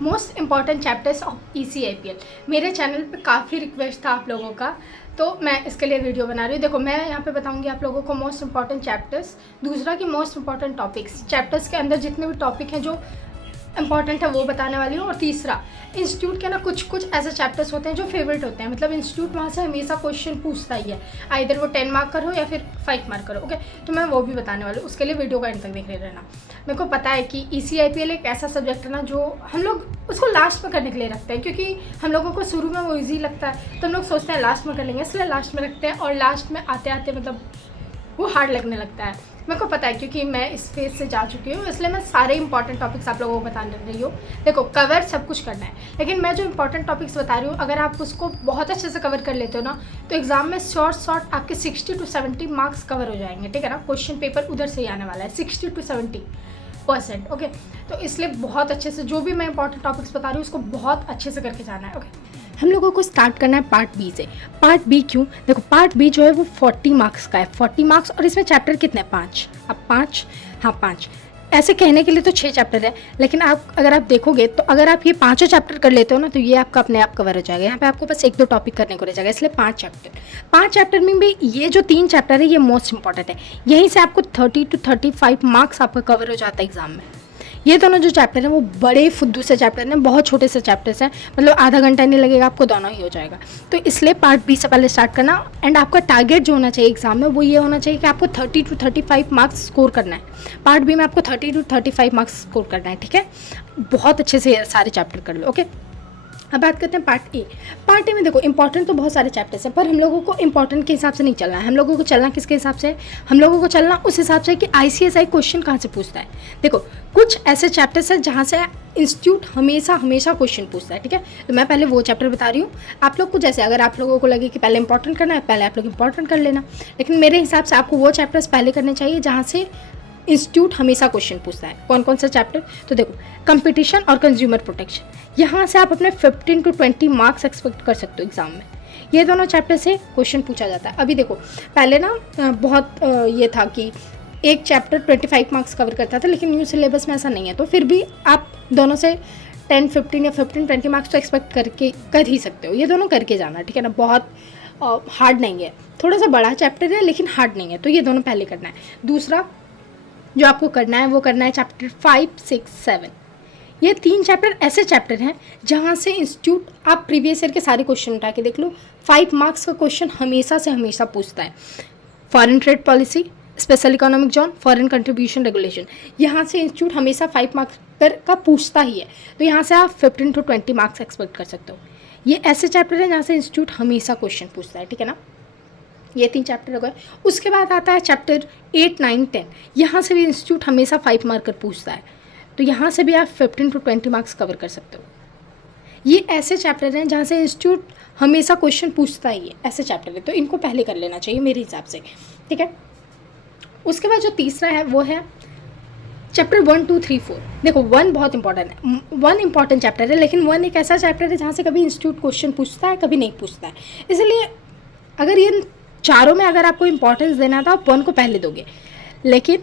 Most important chapters of ECIPL। मेरे channel पे काफ़ी रिक्वेस्ट था आप लोगों का, तो मैं इसके लिए वीडियो बना रही हूँ। देखो, मैं यहाँ पे बताऊँगी आप लोगों को मोस्ट इंपॉर्टेंट चैप्टर्स, दूसरा कि मोस्ट इंपॉर्टेंट टॉपिक्स, चैप्टर्स के अंदर जितने भी टॉपिक हैं जो इंपॉर्टेंट है वो बताने वाली हूँ। और तीसरा, इंस्टीट्यूट के ना कुछ ऐसे चैप्टर्स होते हैं जो फेवरेट होते हैं, मतलब इंस्टीट्यूट वहाँ से हमेशा क्वेश्चन पूछता ही है, आइदर वो 10 मार्क का हो या फिर 5 मार्क का हो। ओके, तो मैं वो भी बताने वाली हूँ, उसके लिए वीडियो का एंड तक देख रहे रहना। मेरे को पता है कि ECIPL एक ऐसा सब्जेक्ट है ना जो हम लोग उसको लास्ट में करने के लिए रखते हैं, क्योंकि हम लोगों को शुरू में वो ईजी लगता है, तो हम लोग सोचते हैं लास्ट में कर लेंगे, इसलिए लास्ट में रखते हैं। और लास्ट में आते आते मतलब वो हार्ड लगने लगता है। मेरे को पता है क्योंकि मैं इस फेज से जा चुकी हूँ, इसलिए मैं सारे इंपॉर्टेंट टॉपिक्स आप लोगों को बता रही हूँ। देखो, कवर सब कुछ करना है, लेकिन मैं जो इंपॉर्टेंट टॉपिक्स बता रही हूँ अगर आप उसको बहुत अच्छे से कवर कर लेते हो ना, तो एग्जाम में शॉर्ट आपके 60 to 70 मार्क्स कवर हो जाएंगे। ठीक है ना, क्वेश्चन पेपर उधर से ही आने वाला है 60 to 70%। ओके, तो इसलिए बहुत अच्छे से जो भी मैं इंपॉर्टेंट टॉपिक्स बता रही हूँ उसको बहुत अच्छे से करके जाना है। ओके, हम लोगों को स्टार्ट करना है पार्ट बी से। पार्ट बी क्यों? देखो, पार्ट बी जो है वो 40 मार्क्स का है, 40 मार्क्स। और इसमें चैप्टर कितने हैं? 5। अब 5, हाँ 5, ऐसे कहने के लिए तो 6 चैप्टर है, लेकिन अगर आप देखोगे तो अगर आप ये 5 चैप्टर कर लेते हो ना, तो ये आपका अपने आप कवर हो जाएगा। यहाँ पे आपको बस 1-2 टॉपिक करने को रह जाएगा, इसलिए 5 चैप्टर। 5 चैप्टर में भी ये जो 3 चैप्टर है ये मोस्ट इंपॉर्टेंट है, यहीं से आपको 30 to 35 मार्क्स आपका कवर हो जाता है एग्जाम में। ये दोनों जो चैप्टर हैं वो बड़े फुद्दू से चैप्टर हैं, बहुत छोटे से चैप्टर्स हैं, मतलब आधा घंटा नहीं लगेगा आपको, दोनों ही हो जाएगा। तो इसलिए पार्ट बी से पहले स्टार्ट करना। एंड आपका टारगेट जो होना चाहिए एग्जाम में वो ये होना चाहिए कि आपको 30 to 35 मार्क्स स्कोर करना है। पार्ट बी में आपको 30 to 35 मार्क्स स्कोर करना है। ठीक है, बहुत अच्छे से सारे चैप्टर कर लो। ओके, अब बात करते हैं पार्ट ए। पार्ट ए में देखो, इंपॉर्टेंट तो बहुत सारे चैप्टर्स हैं, पर हम लोगों को इंपॉर्टेंट के हिसाब से नहीं चलना है। हम लोगों को चलना किसके हिसाब से? हम लोगों को चलना उस हिसाब से कि ICSI क्वेश्चन कहाँ से पूछता है। देखो, कुछ ऐसे चैप्टर्स हैं जहाँ से इंस्टीट्यूट हमेशा क्वेश्चन पूछता है। ठीक है, तो मैं पहले वो चैप्टर बता रही हूँ। आप लोग को जैसे अगर आप लोगों को लगे कि पहले इंपॉर्टेंट करना है, पहले आप लोग इंपॉर्टेंट कर लेना, लेकिन मेरे हिसाब से आपको वो चैप्टर्स पहले करने चाहिए जहाँ से इंस्टीट्यूट हमेशा क्वेश्चन पूछता है। कौन कौन सा चैप्टर? तो देखो, कंपटीशन और कंज्यूमर प्रोटेक्शन, यहाँ से आप अपने 15 to 20 मार्क्स एक्सपेक्ट कर सकते हो एग्जाम में। ये दोनों चैप्टर से क्वेश्चन पूछा जाता है। अभी देखो, पहले ना बहुत ये था कि एक चैप्टर 25 मार्क्स कवर करता था, लेकिन न्यू सिलेबस में ऐसा नहीं है, तो फिर भी आप दोनों से 10-15 या 15-20 मार्क्स तो एक्सपेक्ट कर ही सकते हो। ये दोनों करके जाना, ठीक है ना, बहुत हार्ड नहीं है, थोड़ा सा बड़ा चैप्टर है लेकिन हार्ड नहीं है, तो ये दोनों पहले करना है। दूसरा जो आपको करना है वो करना है चैप्टर 5, 6, 7। ये 3 चैप्टर ऐसे चैप्टर हैं जहाँ से इंस्टीट्यूट आप प्रीवियस ईयर के सारे क्वेश्चन उठा के देख लो, 5 मार्क्स का क्वेश्चन हमेशा से हमेशा पूछता है। Foreign trade policy, special economic zone, foreign contribution regulation, यहाँ से इंस्टीट्यूट हमेशा 5 मार्क्स का पूछता ही है, तो यहाँ से आप 15 to 20 मार्क्स एक्सपेक्ट कर सकते हो। ये ऐसे चैप्टर हैं जहाँ से इंस्टीट्यूट हमेशा क्वेश्चन पूछता है। ठीक है ना, ये 3 चैप्टर हो गए। उसके बाद आता है चैप्टर 8, 9, 10। यहाँ से भी इंस्टीट्यूट हमेशा 5 मार्क कर पूछता है, तो यहाँ से भी आप 15 to 20 मार्क्स कवर कर सकते हो। ये ऐसे चैप्टर हैं जहाँ से इंस्टीट्यूट हमेशा क्वेश्चन पूछता ही है, ऐसे चैप्टर है, तो इनको पहले कर लेना चाहिए मेरे हिसाब से। ठीक है, उसके बाद जो तीसरा है वो है चैप्टर 1, 2, 3, 4। देखो, 1 बहुत इंपॉर्टेंट है, 1 इंपॉर्टेंट चैप्टर है, लेकिन 1 एक ऐसा चैप्टर है जहाँ से कभी इंस्टीट्यूट क्वेश्चन पूछता है, कभी नहीं पूछता है। इसलिए अगर ये चारों में अगर आपको इंपॉर्टेंस देना था, आप 1 को पहले दोगे, लेकिन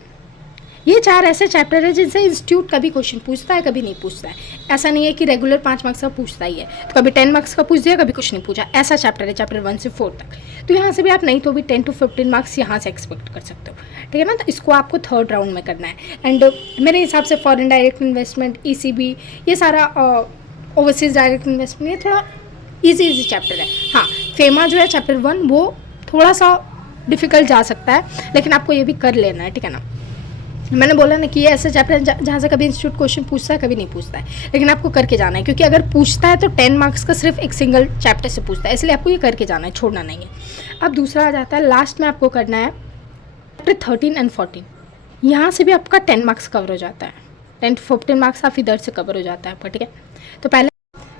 ये 4 ऐसे चैप्टर है जिनसे इंस्टीट्यूट कभी क्वेश्चन पूछता है, कभी नहीं पूछता है। ऐसा नहीं है कि रेगुलर 5 मार्क्स का पूछता ही है, तो कभी 10 मार्क्स का पूछ दिया, कभी कुछ नहीं पूछा, ऐसा चैप्टर है चैप्टर 1 से 4 तक। तो यहाँ से भी आप नहीं तो भी 10 to 15 मार्क्स यहाँ से एक्सपेक्ट कर सकते हो। ठीक है ना, तो इसको आपको 3rd राउंड में करना है। एंड मेरे हिसाब से फॉरेन डायरेक्ट इन्वेस्टमेंट, ECB, ये सारा ओवरसीज डायरेक्ट इन्वेस्टमेंट, ये थोड़ा ईजी चैप्टर है। हाँ, फेमा जो है चैप्टर 1 वो थोड़ा सा डिफ़िकल्ट जा सकता है, लेकिन आपको ये भी कर लेना है। ठीक है ना, मैंने बोला ना कि ये ऐसे चैप्टर है जहाँ से कभी इंस्टीट्यूट क्वेश्चन पूछता है, कभी नहीं पूछता है, लेकिन आपको करके जाना है, क्योंकि अगर पूछता है तो 10 मार्क्स का सिर्फ एक सिंगल चैप्टर से पूछता है, इसलिए आपको ये करके जाना है, छोड़ना नहीं है। अब दूसरा आ जाता है, लास्ट में आपको करना है चैप्टर 13 and 14। यहाँ से भी आपका 10 मार्क्स कवर हो जाता है, 10 to 15 मार्क्स आप इधर से कवर हो जाता है आपका। ठीक है, तो पहले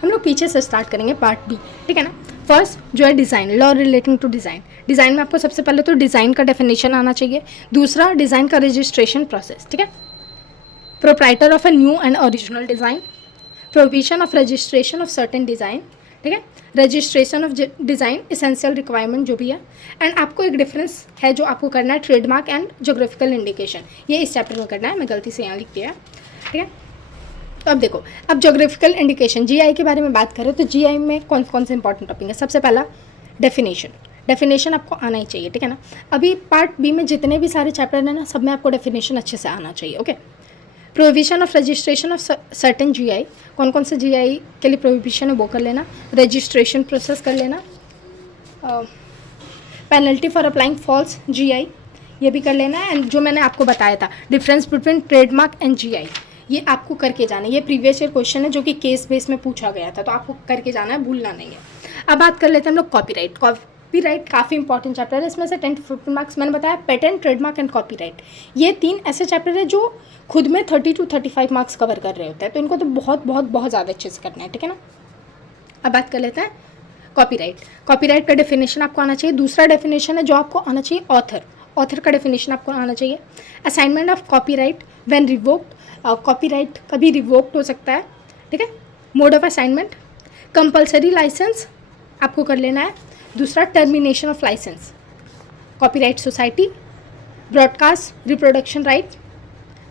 हम लोग पीछे से स्टार्ट करेंगे पार्ट बी। ठीक है ना, फर्स्ट जो है design, law relating to design. Design में आपको सबसे पहले तो डिज़ाइन का डेफिनेशन आना चाहिए। दूसरा, डिज़ाइन का रजिस्ट्रेशन प्रोसेस। ठीक है, proprietor of a new and original design, provision of registration of certain design. ठीक है, registration of design essential requirement जो भी है। एंड आपको एक डिफरेंस है जो आपको करना है, ट्रेडमार्क एंड जोग्राफिकल इंडिकेशन, ये इस चैप्टर में करना है, मैं गलती से यहाँ लिख दिया। ठीक है, तो अब देखो, अब जोग्राफिकल इंडिकेशन जीआई के बारे में बात करें तो जीआई में कौन कौन से इंपॉर्टेंट टॉपिक है। सबसे पहला डेफिनेशन आपको आना ही चाहिए, ठीक है ना। अभी पार्ट बी में जितने भी सारे चैप्टर हैं ना, सब में आपको डेफिनेशन अच्छे से आना चाहिए, okay. Prohibition of registration of certain GI, कौन कौन से जीआई के लिए प्रोहिबिशन है वो कर लेना, रजिस्ट्रेशन प्रोसेस कर लेना, penalty for applying false GI ये भी कर लेना है। एंड जो मैंने आपको बताया था difference between trademark and GI, ये आपको करके जाना है। ये प्रीवियस ईयर क्वेश्चन है जो कि केस बेस में पूछा गया था, तो आपको करके जाना है, भूलना नहीं है। अब बात कर लेते हैं हम लोग कॉपीराइट काफ़ी इंपॉर्टेंट चैप्टर है। इसमें से 10 to 15 मार्क्स मैंने बताया, पेटेंट, ट्रेडमार्क एंड कॉपीराइट, ये 3 ऐसे चैप्टर है जो खुद में 30 to 35 मार्क्स कवर कर रहे होते हैं, तो इनको तो बहुत ज़्यादा अच्छे से करना है, ठीक है ना। अब बात कर लेते हैं कॉपीराइट का डेफिनेशन आपको आना चाहिए। दूसरा डेफिनेशन है जो आपको आना चाहिए ऑथर का डेफिनेशन आपको आना चाहिए। Assignment of copyright when revoked, copyright कभी रिवोक्ड हो सकता है, ठीक है। Mode of assignment, compulsory licence आपको कर लेना है। दूसरा termination of licence, copyright society, broadcast reproduction right,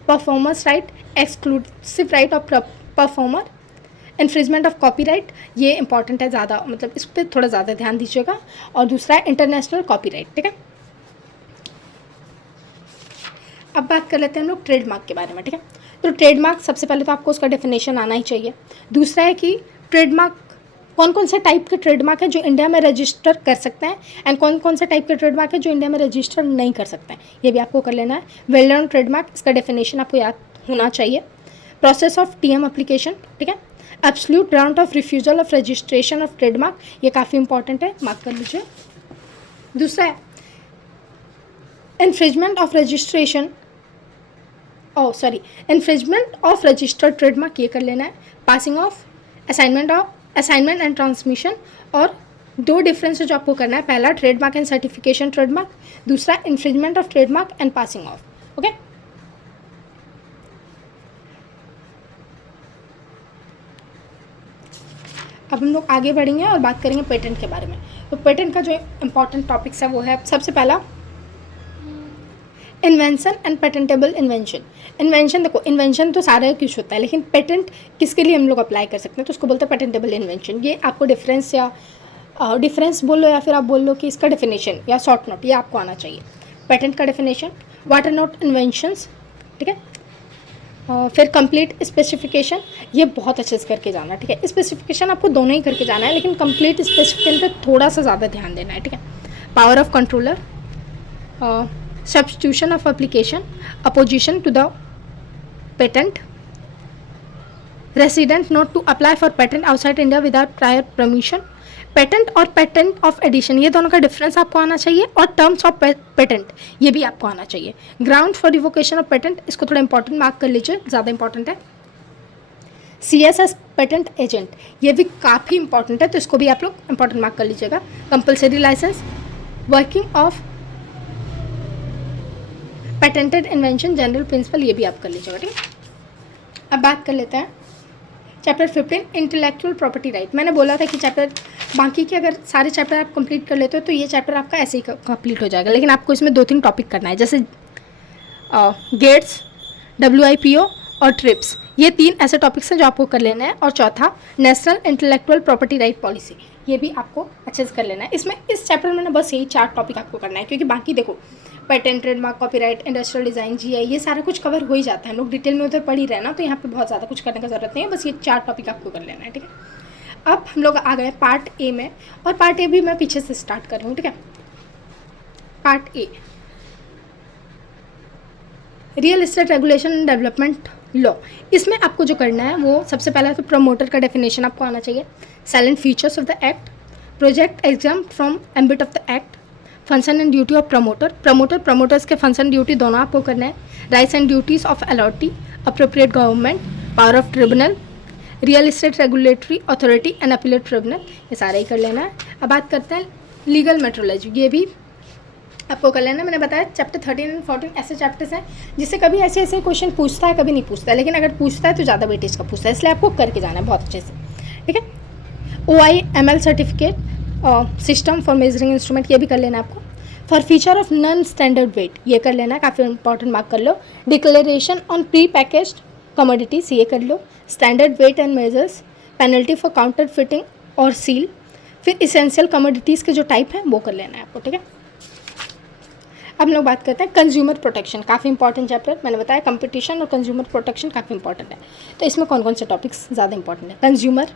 performers right, exclusive right of performer, infringement of copyright, ये इंपॉर्टेंट है ज़्यादा, मतलब इस पर थोड़ा ज़्यादा ध्यान दीजिएगा। और दूसरा है इंटरनेशनल कॉपीराइट, ठीक है। अब बात कर लेते हैं हम लोग ट्रेडमार्क के बारे में, ठीक है। तो ट्रेडमार्क सबसे पहले तो आपको उसका डेफिनेशन आना ही चाहिए। दूसरा है कि ट्रेडमार्क कौन कौन से टाइप के ट्रेडमार्क है जो इंडिया में रजिस्टर कर सकते हैं, एंड कौन कौन से टाइप के ट्रेडमार्क है जो इंडिया में रजिस्टर नहीं कर सकते हैं, ये भी आपको कर लेना है। वेल नोन ट्रेडमार्क, इसका डेफिनेशन आपको याद होना चाहिए। प्रोसेस ऑफ टीएम एप्लीकेशन, ठीक है। Absolute ground of refusal of registration of trademark, ये काफ़ी इंपॉर्टेंट है, मार्क कर लीजिए। दूसरा है इन्फ्रिजमेंट ऑफ रजिस्टर्ड ट्रेडमार्क, ये कर लेना है। Passing of assignment and transmission, और 2 डिफरेंस जो आपको करना है, पहला ट्रेडमार्क एंड सर्टिफिकेशन ट्रेडमार्क, दूसरा infringement of trademark and passing of, okay. अब हम लोग आगे बढ़ेंगे और बात करेंगे पेटेंट के बारे में। तो पेटेंट का जो इम्पॉर्टेंट टॉपिक्स है वो है सबसे पहला इन्वेंशन एंड पेटेंटेबल इन्वेंशन देखो, इन्वेंशन तो सारा कुछ होता है, लेकिन पेटेंट किसके लिए हम लोग अप्लाई कर सकते हैं, तो उसको बोलते हैं पेटेंटेबल इन्वेंशन। ये आपको डिफरेंस बोल लो या फिर आप बोल लो कि इसका डेफिनेशन या शॉर्ट नोट, ये आपको आना चाहिए। पेटेंट का डेफिनेशन, वाटर नोट इन्वेंशंस, ठीक है। फिर कंप्लीट स्पेसिफिकेशन, ये बहुत अच्छे से करके जाना, ठीक है। स्पेसिफिकेशन आपको दोनों ही करके जाना है, लेकिन कंप्लीट स्पेसिफिकेशन पे थोड़ा सा ज़्यादा ध्यान देना है, ठीक है। Power of controller, substitution of application, opposition to the patent, resident not to apply for patent outside India without prior permission, patent और पेटेंट ऑफ एडिशन, ये दोनों का डिफरेंस आपको आना चाहिए। और टर्म्स ऑफ पेटेंट, ये भी आपको आना चाहिए। Ground for revocation of patent, इसको थोड़ा इंपॉर्टेंट मार्क कर लीजिए, ज़्यादा इंपॉर्टेंट है। CSS पेटेंट एजेंट, ये भी काफ़ी इंपॉर्टेंट है, तो इसको भी आप लोग इंपॉर्टेंट मार्क कर लीजिएगा। Compulsory licence, working of patented invention, general principle, ये भी आप कर लीजिएगा, ठीक है। अब बात कर लेते हैं चैप्टर 15 इंटेलेक्चुअल प्रॉपर्टी राइट। मैंने बोला था कि चैप्टर बाकी के अगर सारे चैप्टर आप कंप्लीट कर लेते हो तो ये चैप्टर आपका ऐसे ही कंप्लीट हो जाएगा, लेकिन आपको इसमें 2-3 टॉपिक करना है, जैसे गेट्स, WIPO और ट्रिप्स, ये 3 ऐसे टॉपिक्स हैं जो आपको कर लेना है। और चौथा national intellectual property right policy, ये भी आपको अच्छे से कर लेना है। इसमें इस चैप्टर में ना बस यही 4 टॉपिक आपको करना है, क्योंकि बाकी देखो patent, trademark, copyright, industrial design, GI, ये सारा कुछ कवर हो ही जाता है, हम लोग डिटेल में उधर पढ़ ही रहना, तो यहाँ पे बहुत ज़्यादा कुछ करने का ज़रूरत नहीं है, बस ये 4 टॉपिक आपको कर लेना है, ठीक है। अब हम लोग आ गए पार्ट ए में, और पार्ट ए भी मैं पीछे से स्टार्ट कर रही हूँ, ठीक है। Part A, real estate regulation and development law. इसमें आपको जो करना है वो सबसे पहला तो प्रमोटर का डेफिनेशन आपको आना चाहिए। Salient features of the act, project exam from ambit of the act, function and duty of promoters के फंक्शन ड्यूटी दोनों आपको करना है। Rights and duties of allottee, appropriate government, power of tribunal, real estate regulatory authority and appellate tribunal, ये सारा ही कर लेना है। अब बात करते हैं लीगल मेट्रोलॉजी, ये भी आपको कर लेना। मैंने बताया चैप्टर 13 और 14 ऐसे चैप्टर्स हैं जिससे कभी ऐसे ऐसे क्वेश्चन पूछता है, कभी नहीं पूछता है, लेकिन अगर पूछता है तो ज़्यादा वेटेज का पूछता है, इसलिए आपको करके जाना है बहुत अच्छे से, ठीक है। OIML certificate, system for measuring instrument, ये भी कर लेना आपको। For feature of non standard weight, ये कर लेना, काफ़ी इंपॉर्टेंट मार्क कर लो। Declaration on pre packaged commodities ये कर लो, standard weight and measures, penalty for counterfeiting और सील, फिर इसेंशियल कमोडिटीज़ के जो टाइप हैं वो कर लेना है आपको, ठीक है। अब हम लोग बात करते हैं कंज्यूमर प्रोटेक्शन, काफ़ी इंपॉर्टेंट चैप्टर, मैंने बताया कंपटीशन और कंज्यूमर प्रोटेक्शन काफ़ी इंपॉर्टेंट है। तो इसमें कौन कौन से टॉपिक्स ज़्यादा इंपॉर्टेंट है? कंज्यूमर,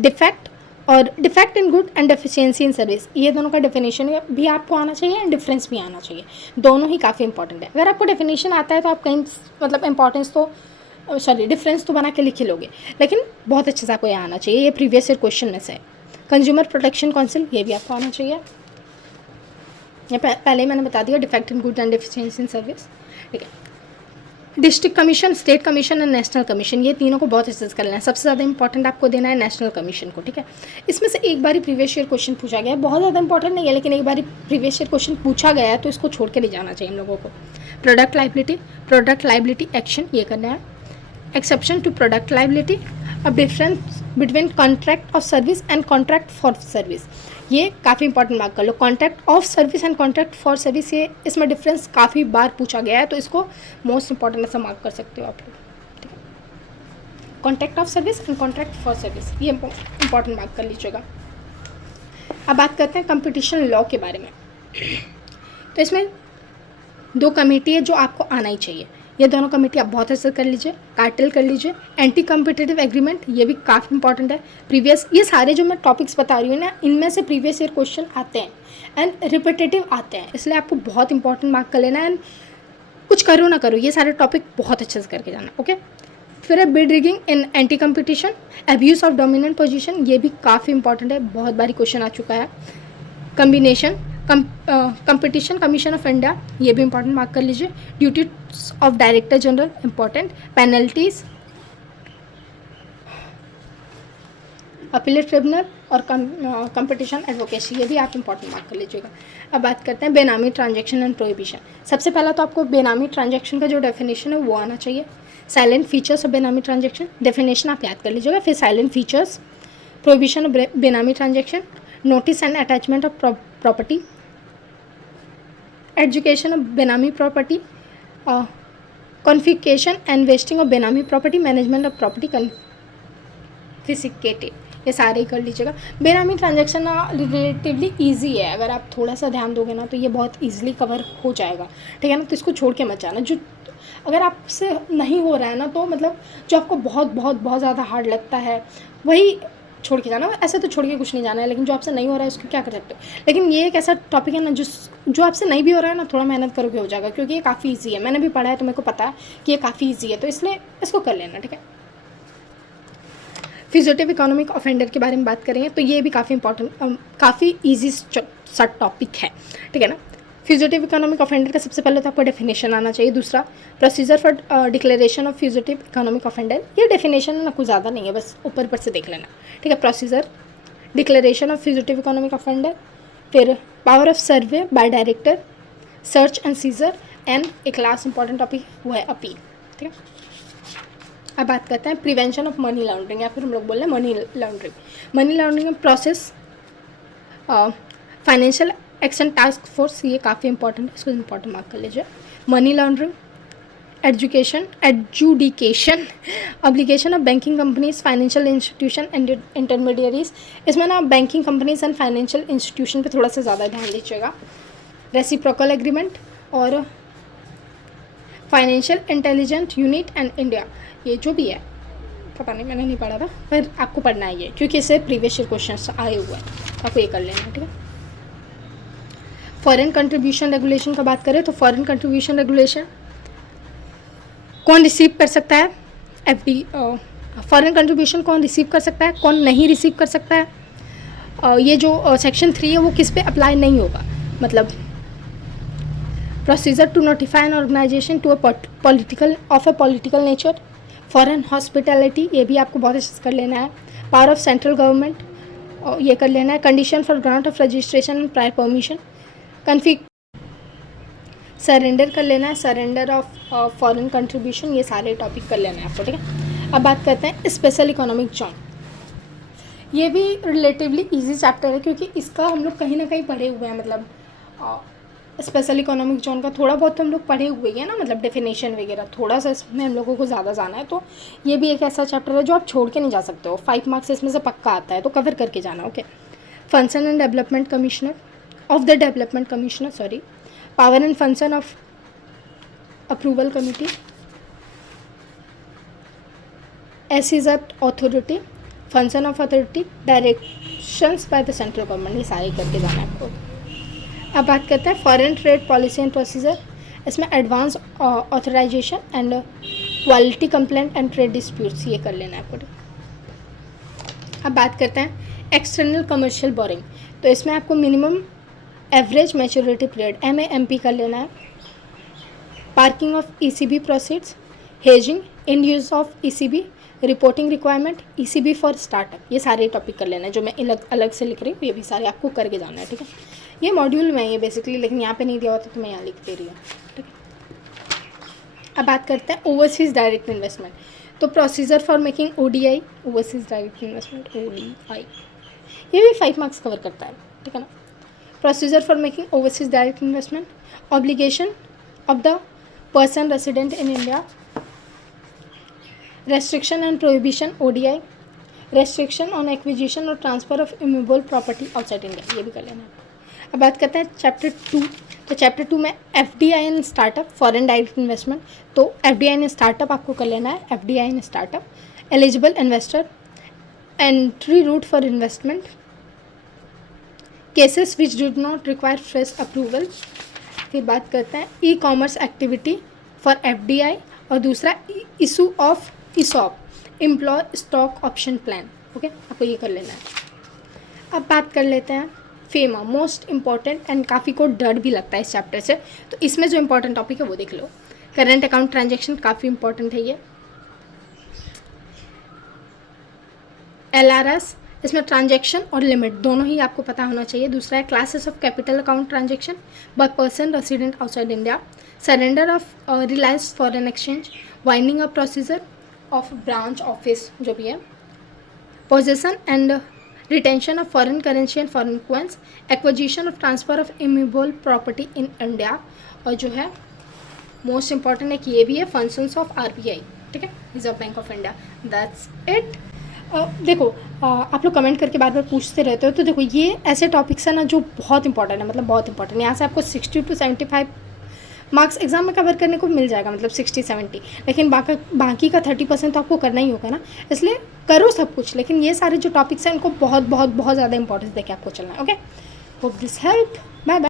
डिफेक्ट और defect in good and deficiency in service, ये दोनों का डेफिनेशन भी आपको आना चाहिए एंड डिफरेंस भी आना चाहिए, दोनों ही काफ़ी इंपॉर्टेंट है। अगर आपको डेफिनेशन आता है तो आप कहीं मतलब इंपॉर्टेंस तो डिफरेंस तो बना के लिख ही लोगे, लेकिन बहुत अच्छे से आपको ये आना चाहिए, ये प्रीवियस ईयर क्वेश्चन में से है। कंज्यूमर प्रोटेक्शन काउंसिल, ये भी आपको आना चाहिए, ये पहले ही मैंने बता दिया, defect in good and deficiency in service, ठीक है। District commission, state commission and national commission, ये तीनों को बहुत अच्छे से कर लेना है। सबसे ज़्यादा इंपॉर्टेंट आपको देना है नेशनल कमीशन को, ठीक है। इसमें से एक बार प्रीवियस ईयर क्वेश्चन पूछा गया है, बहुत ज़्यादा इंपॉर्टेंट नहीं है, लेकिन एक बार प्रीवियस ईयर क्वेश्चन पूछा गया है तो इसको छोड़ के नहीं जाना चाहिए हम लोगों को। प्रोडक्ट लाइबिलिटी एक्शन, ये करना है। एक्सेप्शन टू प्रोडक्ट लाइबिलिटी, अब difference between contract of service and contract for service, ये काफ़ी इंपॉर्टेंट मार्क कर लो। Contract of service and contract for service, ये इसमें डिफरेंस काफ़ी बार पूछा गया है, तो इसको मोस्ट इंपॉर्टेंट ऐसा मार्क कर सकते हो आप लोग, ठीक है। Contract of service and contract for service, ये इंपॉर्टेंट मार्क कर लीजिएगा। अब बात करते हैं कंपटीशन लॉ के बारे में। तो इसमें 2 कमेटी है जो आपको आना ही चाहिए, ये दोनों कमेटी आप बहुत अच्छे से कर लीजिए। कार्टेल कर लीजिए, एंटी कम्पिटिटिव एग्रीमेंट, ये भी काफ़ी इंपॉर्टेंट है। प्रीवियस, ये सारे जो मैं टॉपिक्स बता रही हूँ ना, इनमें से प्रीवियस ईयर क्वेश्चन आते हैं एंड रिपीटेटिव आते हैं, इसलिए आपको बहुत इंपॉर्टेंट मार्क कर लेना है। एंड कुछ करो ना करो, ये सारे टॉपिक बहुत अच्छे से करके जाना, ओके। फिर है bid rigging in anti competition, abuse of dominant position, ये भी काफ़ी इंपॉर्टेंट है, बहुत बारी क्वेश्चन आ चुका है। Combination, competition commission of India, ये भी इंपॉर्टेंट मार्क कर लीजिए। Duties of director general, important. Penalties, appellate tribunal और कंपटीशन एडवोकेसी, ये भी आप इंपॉर्टेंट मार्क कर लीजिएगा। अब बात करते हैं बेनामी ट्रांजैक्शन एंड प्रोहिबिशन। सबसे पहला तो आपको बेनामी ट्रांजैक्शन का जो डेफिनेशन है वो आना चाहिए। Salient features of benami transaction, definition आप याद कर लीजिएगा। फिर salient features, prohibition of benami transaction, notice and attachment of property, education of benami property, confiscation and vesting of benami property, management of property confiscated, ये सारे ही कर लीजिएगा। बेनामी ट्रांजैक्शन रिलेटिवली इजी है, अगर आप थोड़ा सा ध्यान दोगे ना तो ये बहुत इजीली कवर हो जाएगा, ठीक है ना। तो इसको छोड़ के मत जाना, जो अगर आपसे नहीं हो रहा है ना तो मतलब जो आपको बहुत बहुत बहुत ज़्यादा हार्ड लगता है वही छोड़ के जाना। ऐसे तो छोड़ के कुछ नहीं जाना है, लेकिन जो आपसे नहीं हो रहा है उसको क्या कर सकते हो। लेकिन ये एक ऐसा टॉपिक है ना जो आपसे नहीं भी हो रहा है ना, थोड़ा मेहनत करोगे हो जाएगा, क्योंकि ये काफ़ी ईजी है। मैंने भी पढ़ा है तो मेरे को पता है कि ये काफ़ी ईजी है, तो इसलिए इसको कर लेना, ठीक है। फ्यूजिटिव इकोनॉमिक ऑफेंडर के बारे में बात करेंगे तो ये भी काफ़ी इंपॉर्टेंट, काफ़ी ईजी सा टॉपिक है, ठीक है ना। फ्यूजिटिव इकोनॉमिक ऑफेंडर का सबसे पहले तो आपको डेफिनेशन आना चाहिए। दूसरा, procedure for declaration of fugitive economic offender, ये डेफिनेशन ना कुछ ज़्यादा नहीं है, बस ऊपर ऊपर से देख लेना, ठीक है। Procedure, declaration of fugitive economic offender, फिर power of survey by director, search and seizure, and एक लास्ट इंपॉर्टेंट टॉपिक वो है अपील, ठीक है। अब बात करते हैं प्रिवेंशन ऑफ मनी लॉन्ड्रिंग, या फिर हम लोग बोल रहे हैं money laundering. Money laundering process, financial action task force, ये काफ़ी इंपॉर्टेंट है, इसको इंपॉर्टेंट मार्क कर लीजिए। Money laundering, adjudication, obligation of banking companies, financial institution and intermediaries, इसमें ना banking companies and financial institution पे थोड़ा सा ज़्यादा ध्यान दीजिएगा। रेसिप्रोकल एग्रीमेंट और financial intelligent unit and India, ये जो भी है पता नहीं, मैंने नहीं पढ़ा था, पर आपको पढ़ना है ये, क्योंकि इससे प्रीवियस ईयर क्वेश्चन आए हुए हैं, आपको ये कर लेना, ठीक है। फॉरेन कंट्रीब्यूशन रेगुलेशन का बात करें तो फॉरेन कंट्रीब्यूशन रेगुलेशन कौन रिसीव कर सकता है, एफडी, फॉरेन कंट्रीब्यूशन कौन रिसीव कर सकता है, कौन नहीं रिसीव कर सकता है, ये जो सेक्शन 3 है वो किस पे अप्लाई नहीं होगा, मतलब procedure to notify an organisation to a political nature, foreign hospitality, ये भी आपको बहुत अच्छे से कर लेना है। पावर ऑफ सेंट्रल गवर्नमेंट, ये कर लेना है। Condition for grant of registration and prior permission, surrender कर लेना है, सरेंडर ऑफ फॉरेन कंट्रीब्यूशन, ये सारे टॉपिक कर लेना है आपको, ठीक है। अब बात करते हैं स्पेशल इकोनॉमिक जोन, ये भी रिलेटिवली इजी चैप्टर है, क्योंकि इसका हम लोग कहीं ना कहीं पढ़े हुए हैं, मतलब स्पेशल इकोनॉमिक जोन का थोड़ा बहुत तो हम लोग पढ़े हुए हैं ना, मतलब डेफिनेशन वगैरह थोड़ा सा इसमें हम लोगों को ज़्यादा जाना है। तो ये भी एक ऐसा चैप्टर है जो आप छोड़ के नहीं जा सकते हो, 5 मार्क्स इसमें से पक्का आता है, तो कवर करके जाना। Okay, function and development commissioner of the development commissioner, sorry, power and function of approval committee, SEZ authority, function of authority, directions by the central government, ये सारे करके जाना है आपको। अब बात करते हैं foreign trade policy and procedure. इसमें advance authorisation and quality complaint and trade disputes, ये कर लेना है आपको। अब बात करते हैं एक्सटर्नल कमर्शियल बोरिंग। तो इसमें आपको minimum average maturity period MAMP कर लेना है। Parking of ECB proceeds, hedging, in use of ECB, reporting requirement, ECB for startup, ये सारे टॉपिक कर लेना है। जो मैं अलग अलग से लिख रही हूँ ये भी सारे आपको करके जाना है, ठीक है। ये मॉड्यूल में ये बेसिकली, लेकिन यहाँ पे नहीं दिया होता तो मैं यहाँ लिख दे रही हूँ, ठीक है। अब बात करते हैं ओवरसीज़ डायरेक्ट इन्वेस्टमेंट। तो procedure for making ODI, overseas direct investment, ODI, ये भी 5 मार्क्स कवर करता है, ठीक है ना। Procedure for making overseas direct investment, obligation of the person resident in India, restriction and prohibition ODI, restriction on acquisition और transfer of immovable property outside India, ये भी कर लेना है। अब बात करते हैं चैप्टर 2। तो चैप्टर 2 में FDI and startup, foreign direct investment. तो FDI एंड स्टार्टअप आपको कर लेना है, FDI and startup, eligible investor, entry route for investment, cases which do not require fresh approval. फिर बात करते हैं ई-कॉमर्स एक्टिविटी फॉर FDI, और दूसरा issue of ESOP, employee stock option plan. Okay, आपको ये कर लेना है। अब बात कर लेते हैं फेमा, मोस्ट इंपॉर्टेंट एंड काफ़ी को डर भी लगता है इस चैप्टर से, तो इसमें जो इंपॉर्टेंट टॉपिक है वो देख लो। करंट अकाउंट ट्रांजैक्शन काफ़ी इंपॉर्टेंट है ये। LRS, इसमें ट्रांजैक्शन और लिमिट दोनों ही आपको पता होना चाहिए। दूसरा है classes of capital account transaction by person resident outside India, surrender of Reliance foreign exchange, winding up procedure of branch office जो भी है, possession and retention of foreign currency and foreign coins, acquisition of transfer of immovable property in India, और जो है most important है कि ये भी है फंक्शंस ऑफ RBI, ठीक है, reserve bank of India. That's it. देखो आप लोग कमेंट करके बार बार पूछते रहते हो, तो देखो ये ऐसे टॉपिक्स हैं ना जो बहुत इंपॉर्टेंट है, मतलब बहुत इंपॉर्टेंट। यहाँ से आपको 60 to 75 मार्क्स एग्जाम में कवर करने को मिल जाएगा, मतलब 60-70, लेकिन बाकी का 30% तो आपको करना ही होगा ना, इसलिए करो सब कुछ, लेकिन ये सारे जो टॉपिक्स हैं इनको बहुत बहुत बहुत ज़्यादा इंपॉर्टेंस देके आपको चलना है। Okay, hope this help, bye bye.